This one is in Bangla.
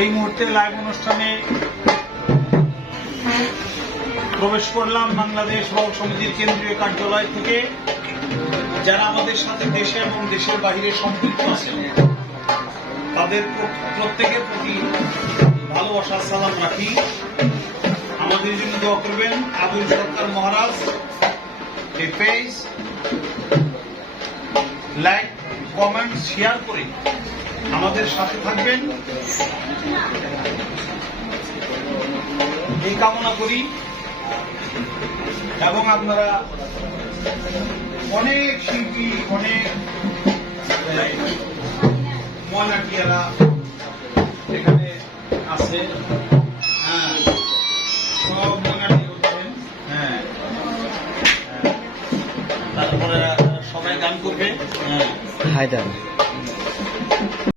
এই মুহূর্তে লাইভ অনুষ্ঠানে প্রবেশ করলাম বাংলাদেশ হক সমিতির কেন্দ্রীয় কার্যালয় থেকে। যারা আমাদের সাথে দেশে এবং দেশের বাইরে সম্পৃক্ত আছেন তাদের প্রত্যেকের প্রতি ভালোবাসার সালাম রাখি। আমাদের জন্য দোয়া করবেন। আবুল সরকার মহারাজ এই পেজ লাইক, কমেন্ট, শেয়ার করে আমাদের সাথে থাকবেন এই কামনা করি। এবং আপনারা অনেক শিল্পী, অনেক ময়নাটিয়ারা এখানে আছে। হ্যাঁ, সব ময়নাটি করছেন। হ্যাঁ, তারপরে সবাই গান করবে। হ্যাঁ,